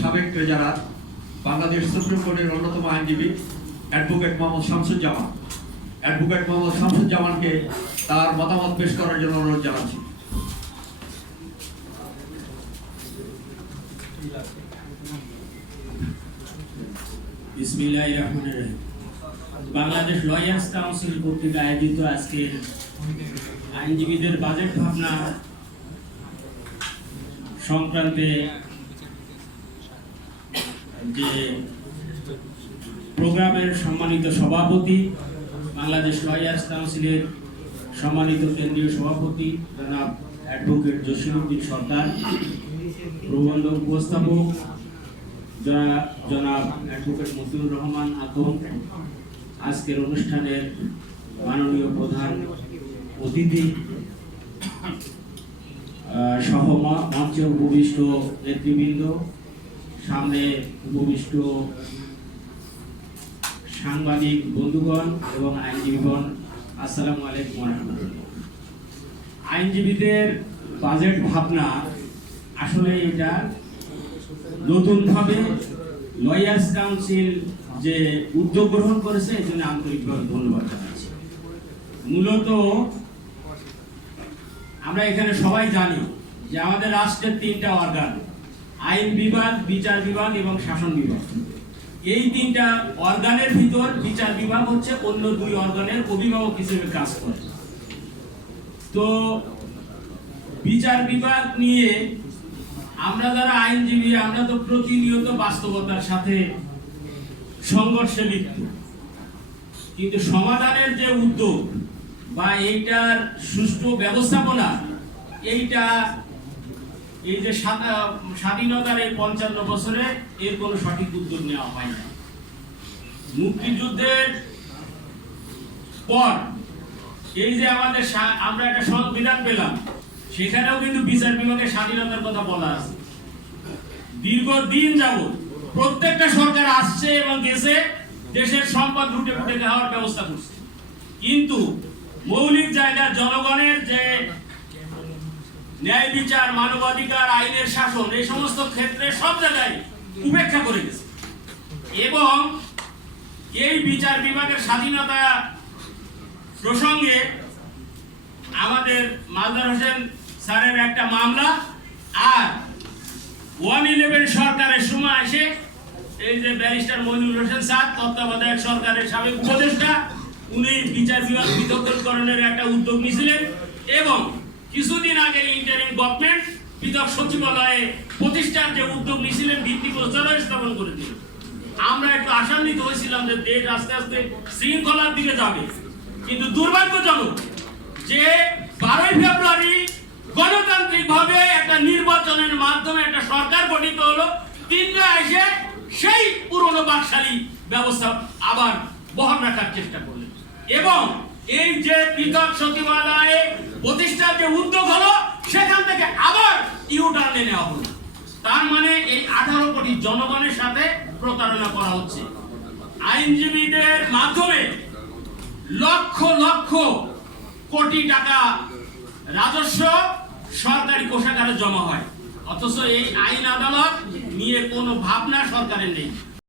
সাবেক treasurer, Bangladesh supreme কোর্টের অন্যতম আইনজীবী অ্যাডভোকেট মোহাম্মদ শামসুজ্জামান। অ্যাডভোকেট মোহাম্মদ শামসুজ্জামানকে তার মতামত পেশ করার জন্য অনুরোধ জানাচ্ছি। বিসমিল্লাহির রহমানির রহিম। বাংলাদেশ লয়ার্স কাউন্সিল কর্তৃক আয়োজিত আজকের আইনজীবীদের বাজেট ভাবনা সংক্রান্তে যে প্রোগ্রামের সম্মানিত সভাপতি, বাংলাদেশ লয়ার্স কাউন্সিলের সম্মানিত কেন্দ্রীয় সভাপতি জনাব অ্যাডভোকেট জসিমউদ্দিন সরকার, প্রবন্ধ উপস্থাপক জনাব অ্যাডভোকেট মতিউর রহমান আকন, আজকের অনুষ্ঠানের মাননীয় প্রধান অতিথি সহ মঞ্চে উপবিষ্ট নেতৃবৃন্দ, সামনে উপবিষ্ট সাংবাদিক বন্ধুগণ এবং আইনজীবীগণ, আসসালামু আলাইকুম ওয়া রাহমাতুল্লাহ। আইনজীবীদের বাজেট ভাবনা আসলে এটা নতুনভাবে লয়ার্স কাউন্সিল যে উদ্যোগ গ্রহণ করেছে এই জন্য আন্তরিকভাবে ধন্যবাদ জানাচ্ছি। মূলত আমরা এখানে সবাই জানি যে আমাদের রাষ্ট্রের তিনটা অর্গান, আইন বিভাগ, বিচার বিভাগ এবং শাসন বিভাগ। এই তিনটা অর্গানের ভিতর বিচার বিভাগ হচ্ছে অন্য দুই অর্গানের অভিভাবক হিসেবে কাজ করে। তো বিচার বিভাগ নিয়ে আমরা যারা আইনজীবী, আমরা তো প্রতিনিয়ত বাস্তবতার সাথে সংঘর্ষে লিপ্ত, কিন্তু সমাধানের যে উদ্যোগ বা এইটার সুষ্ঠু ব্যবস্থাপনা, এইটা এই যে স্বাধীনতার এই 55 বছরে এর কোনো সঠিক উদ্যোগ নেওয়া হয় না। মুক্তিযুদ্ধের পর এই যে আমরা একটা সংবিধান পেলাম, সেখানেও কিন্তু বিচার বিভাগের স্বাধীনতার কথা বলা আছে। দীর্ঘদিন যাবত প্রত্যেকটা সরকার আসছে এবং গেছে, দেশের সম্পদ লুটে ফুটে খাওয়ার ব্যবস্থা করছে, কিন্তু মৌলিক জায়গা জনগণের যে ন্যায় বিচার, মানবাধিকার, আইনের শাসন, এই সমস্ত ক্ষেত্রে সব জায়গায় উপেক্ষা করে গেছে। এবং এই বিচার বিভাগের স্বাধীনতা প্রসঙ্গে আমাদের মালদার হোসেন স্যারের একটা মামলা, আর 111 সরকারের সময় এসে এই যে ব্যারিস্টার মইনুল হোসেন স্যার, তত্ত্বাবধায়ক সরকারের সাবেক উপদেষ্টা, উনি বিচার বিভাগ পৃথকীকরণের একটা উদ্যোগ নিয়েছিলেন এবং কিছুদিন আগে ইন্টারিম গভর্নমেন্ট পৃথক সচিবালয়ে প্রতিষ্ঠার যে উদ্যোগ নিয়েছিলেন, ভিত্তিপ্রস্তরও স্থাপন করে দিলেন। আমরা একটু আশান্বিত হয়েছিলাম যে দেশ আস্তে আস্তে শৃঙ্খলার দিকে যাবে, কিন্তু দুর্ভাগ্যজনক যে 12ই ফেব্রুয়ারি গণতান্ত্রিক ভাবে একটা নির্বাচনের মাধ্যমে একটা সরকার গঠিত হলো, তিনরা এসে সেই পুরনো বাকশালী ব্যবস্থা আবার বহাল রাখার চেষ্টা করলেন এবং এই যে পৃথক সচিবালয়ে প্রতিষ্ঠার যে উদ্যোগ হলো, সেখান থেকে আবার ইউটার্নে নেওয়া হলো। তার মানে এই 18 কোটি জনগণের সাথে প্রতারণা করা হচ্ছে। আইনজীবীদের মাধ্যমে লক্ষ লক্ষ কোটি টাকা রাজস্ব সরকারি কোষাগারে জমা হয়, অথচ এই আইন আদালত নিয়ে কোনো ভাবনা সরকারের নেই।